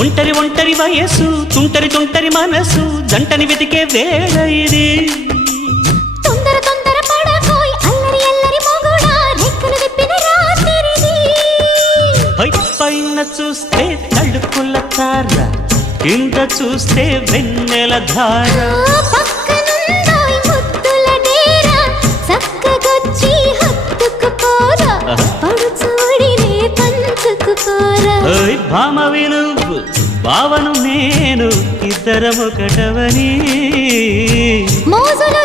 ఒంటరి ఒంటరి వయసు తుంటరి తుంటరి మనసు జంటని వెతికే వేళ ఇది తొందర తొందర పడకోయ్ అల్లరి అల్లరి మొగుడా రెక్కలు విప్పిన రాత్రిది పైన చూస్తే తళుకుల తార కింద చూస్తే వెన్నెల ధార పక్కనుందోయ్ ముద్దుల డేరా చక్కగొచ్చి హత్తుకుపోరా పడుచూడినే పంచుకుపోరా భామవి నువ్వు భావను నేను ఇద్దరమొకటవని మోజులు